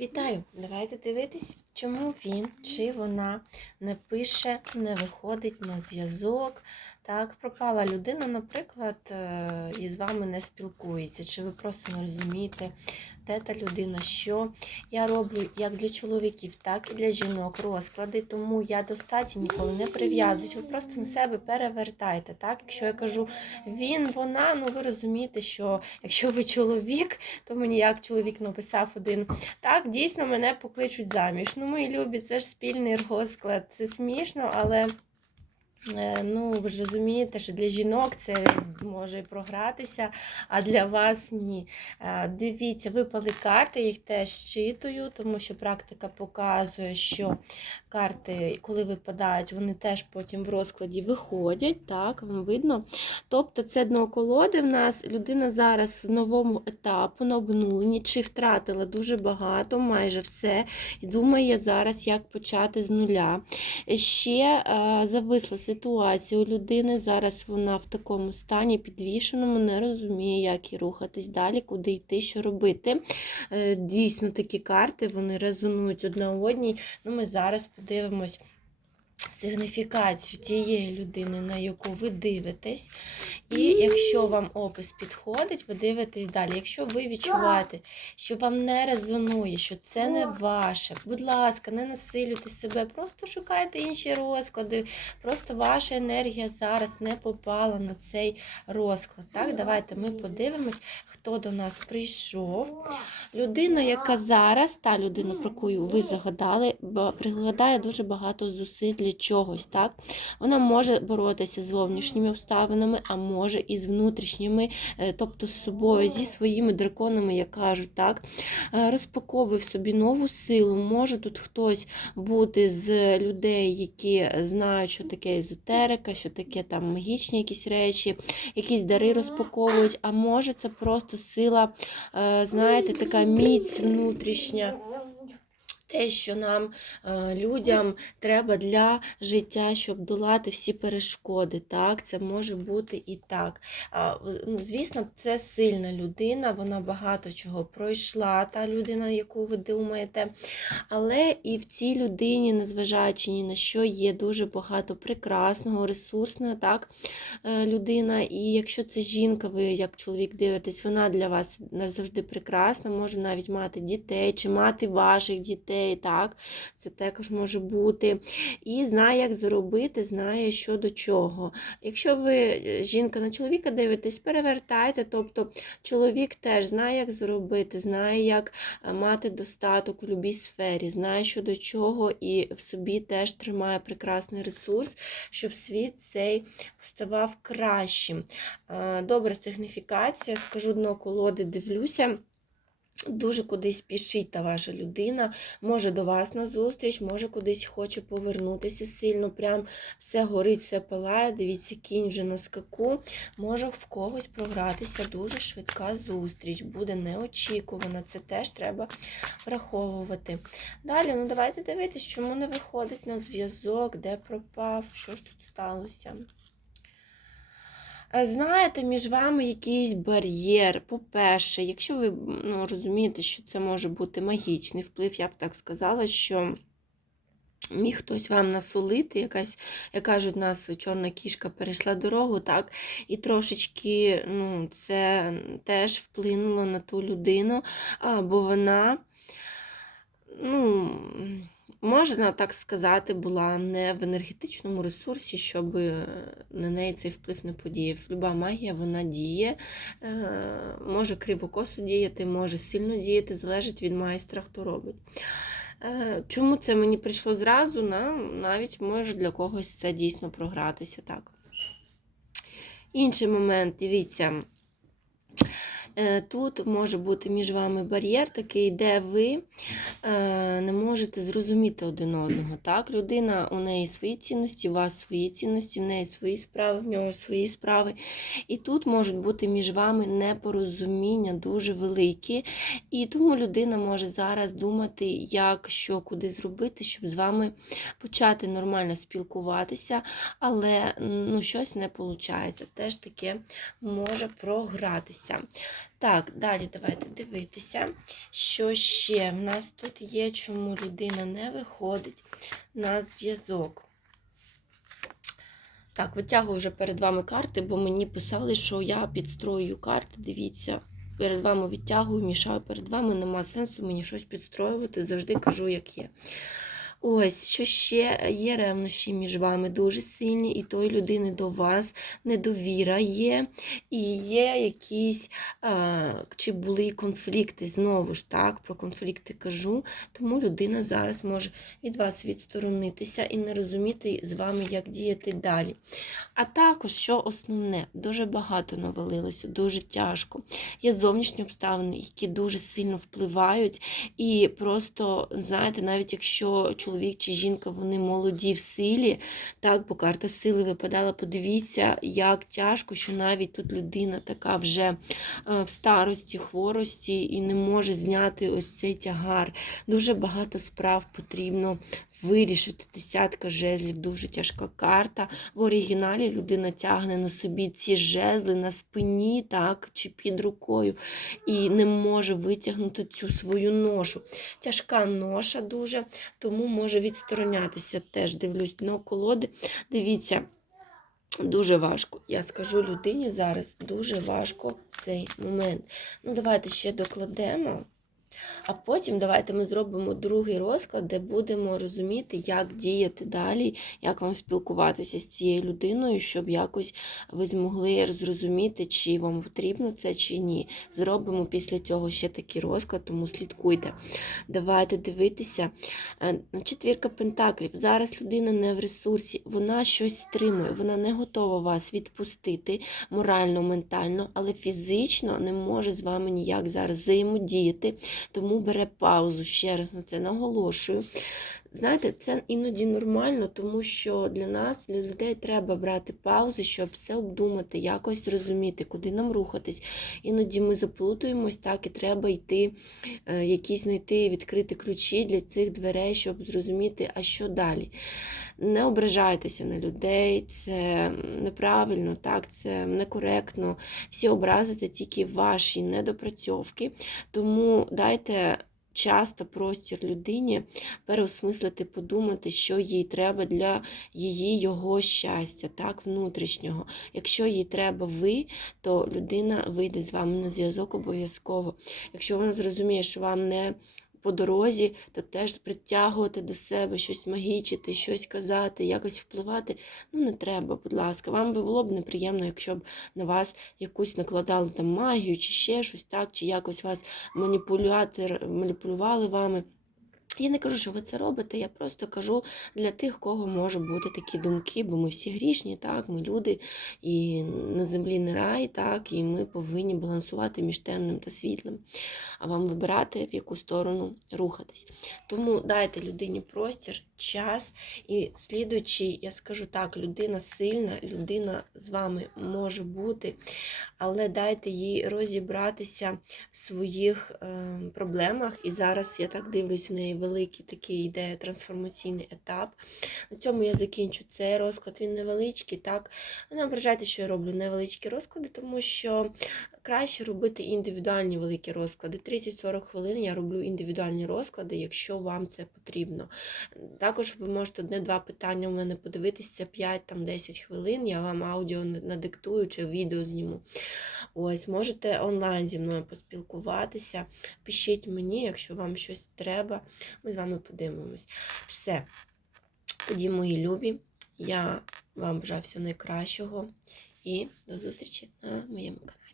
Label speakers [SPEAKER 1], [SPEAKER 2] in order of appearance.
[SPEAKER 1] Вітаю! Давайте дивитись, чому він чи вона не пише, не виходить на зв'язок. Так, пропала людина, наприклад, е, і з вами не спілкується, чи ви просто не розумієте, де та людина, що я роблю як для чоловіків, так і для жінок розклади, тому я до статі ніколи не прив'язуюсь. Ви просто на себе перевертайте. Так? Якщо я кажу він, вона, ну ви розумієте, що якщо ви чоловік, то мені як чоловік написав один. Так, дійсно мене покличуть заміж. Ну, мої любі, це ж спільний розклад. Це смішно, але. Е, Ну, ви ж розумієте, що для жінок це може програтися, а для вас ні. Е, Дивіться, випали карти, їх теж читаю, тому що практика показує, що карти, коли випадають, вони теж потім в розкладі виходять. Так, вам видно. Тобто це дно колоди в нас людина зараз з новому етапу на обнуленні, чи втратила дуже багато, майже все, і думає зараз, як почати з нуля. Ще е, зависла ситуація у людини. Зараз вона в такому стані підвішеному, не розуміє, як і рухатись далі, куди йти, що робити. Е, Дійсно, такі карти вони резонують одна одній. Ну, ми зараз подивимось сигніфікацію тієї людини, на яку ви дивитесь. І якщо вам опис підходить, ви дивитесь далі. Якщо ви відчуваєте, що вам не резонує, що це не ваше, будь ласка, не насилюйте себе, просто шукайте інші розклади. Просто ваша енергія зараз не попала на цей розклад. Так, давайте ми подивимось, хто до нас прийшов. Людина, яка зараз, та людина, про яку ви загадали, прикладає дуже багато зусиль для чогось. Так? Вона може боротися з зовнішніми обставинами, а може і з внутрішніми, е, тобто з собою, зі своїми драконами, як кажуть, так? Е, розпаковує в собі нову силу. Може тут хтось бути з людей, які знають, що таке езотерика, що таке там магічні якісь речі, якісь дари розпаковують, а може це просто сила, е, знаєте, така міць внутрішня. Те, що нам, е, людям, треба для життя, щоб долати всі перешкоди. Так, це може бути і так. Ну, звісно, це сильна людина, вона багато чого пройшла, та людина, яку ви думаєте. Але і в цій людині, незважаючи ні на що, є дуже багато прекрасного, ресурсного, так, е, людина. І якщо це жінка, ви як чоловік дивитесь, вона для вас завжди прекрасна, може навіть мати дітей чи мати ваших дітей. Так, Це також може бути. І знає, як заробити, знає, що до чого. Якщо ви е, жінка на чоловіка дивитесь, перевертайте. Тобто чоловік теж знає, як заробити, знає, як е, мати достаток в будь-якій сфері, знає, що до чого, і в собі теж тримає прекрасний ресурс, щоб світ цей ставав кращим. Е, Добра сигніфікація, скажу дно колоди, дивлюся. Дуже кудись спішить та ваша людина, може до вас на зустріч, може кудись хоче повернутися сильно, прям все горить, все палає. Дивіться, кінь вже на скаку. Може в когось програтися дуже швидка зустріч, буде неочікувана. Це теж треба враховувати. Далі, ну давайте дивитися, чому не виходить на зв'язок, де пропав, що ж тут сталося. Е, Знаєте, між вами якийсь бар'єр. По-перше, якщо ви ну, розумієте, що це може бути магічний вплив, я б так сказала, що міг хтось вам насолити, якась, як кажуть, у нас чорна кішка перейшла дорогу, так, і трошечки ну, це теж вплинуло на ту людину, бо вона, можна так сказати, була не в енергетичному ресурсі, щоб е, на неї цей вплив не подіяв. Люба магія вона діє, е, може кривокосо діяти, може сильно діяти, залежить від майстра, хто робить. Е, Чому це мені прийшло зразу? Навіть може для когось це дійсно програтися так. Інший момент, дивіться. Е, Тут може бути між вами бар'єр такий, де ви е, не можете зрозуміти один одного. Так? Людина у неї свої цінності, у вас свої цінності, в неї свої справи, в нього свої справи. І тут можуть бути між вами непорозуміння дуже великі. І тому людина може зараз думати, як, що, куди зробити, щоб з вами почати нормально спілкуватися, але ну, щось не виходить. Теж таке може програтися. Так, далі давайте дивитися, що ще в нас тут є, чому людина не виходить на зв'язок. Так, витягую вже перед вами карти, бо мені писали, що я підстрою карти. Дивіться, перед вами відтягую, мішаю перед вами, нема сенсу мені щось підстроювати, завжди кажу, як є. Ось, що ще є ревнощі між вами дуже сильні, і тої людини до вас недовіра є, і є якісь, а, чи були конфлікти, знову ж так, про конфлікти кажу, тому людина зараз може від вас відсторонитися і не розуміти з вами, як діяти далі. А також, що основне, дуже багато навалилося, дуже тяжко. Є зовнішні обставини, які дуже сильно впливають, і просто, знаєте, навіть якщо чоловік чи жінка вони молоді в силі, так, бо карта сили випадала, подивіться, як тяжко, що навіть тут людина така вже е, в старості, хворості і не може зняти ось цей тягар. Дуже багато справ потрібно вирішити. Десятка жезлів, дуже тяжка карта. В оригіналі людина тягне на собі ці жезли на спині, так, чи під рукою, і не може витягнути цю свою ношу. Тяжка ноша дуже, тому може відсторонятися. Теж дивлюсь дно колоди. Дивіться. Дуже важко. Я скажу людині зараз дуже важко цей момент. Ну, давайте ще докладемо. А потім давайте ми зробимо другий розклад, де будемо розуміти, як діяти далі, як вам спілкуватися з цією людиною, щоб якось ви змогли зрозуміти, чи вам потрібно це, чи ні. Зробимо після цього ще такий розклад, тому слідкуйте. Давайте дивитися. Е, Четвірка пентаклів. Зараз людина не в ресурсі, вона щось стримує, вона не готова вас відпустити морально, ментально, але фізично не може з вами ніяк зараз взаємодіяти тому бере паузу. Ще раз на це наголошую. Знаєте, це іноді нормально, тому що для нас, для людей, треба брати паузи, щоб все обдумати, якось зрозуміти, куди нам рухатись. Іноді ми заплутуємось, так і треба йти, е, якісь знайти, відкрити ключі для цих дверей, щоб зрозуміти, а що далі. Не ображайтеся на людей, це неправильно, так, це некоректно. Всі образи це тільки ваші недопрацьовки. Тому дайте час та простір людині переосмислити, подумати, що їй треба для її його щастя, так, внутрішнього. Якщо їй треба ви, то людина вийде з вами на зв'язок обов'язково. Якщо вона зрозуміє, що вам не по дорозі, то теж притягувати до себе щось магічити, щось казати, якось впливати. Ну, не треба, будь ласка. Вам би було б неприємно, якщо б на вас якусь накладали там магію, чи ще щось так, чи якось вас маніпулювати, маніпулювали вами. Я не кажу, що ви це робите, я просто кажу для тих, кого можуть бути такі думки, бо ми всі грішні, так, ми люди, і на землі не рай, так, і ми повинні балансувати між темним та світлим, а вам вибирати, в яку сторону рухатись. Тому дайте людині простір, час, і слідуючи, я скажу так, людина сильна, людина з вами може бути, але дайте їй розібратися в своїх е, проблемах. І зараз я так дивлюсь, в неї великий такий йде трансформаційний етап. На цьому я закінчу цей розклад. Він невеличкий, так. Не ображайте, що я роблю невеличкі розклади, тому що краще робити індивідуальні великі розклади. 30-40 хвилин я роблю індивідуальні розклади, якщо вам це потрібно. Також ви можете одне-два питання у мене подивитися, 5-10 хвилин. Я вам аудіо надиктую чи відео зніму. Ось, можете онлайн зі мною поспілкуватися. Пишіть мені, якщо вам щось треба, ми з вами подивимось. Все. Тоді, мої любі, я вам бажаю всього найкращого і до зустрічі на моєму каналі.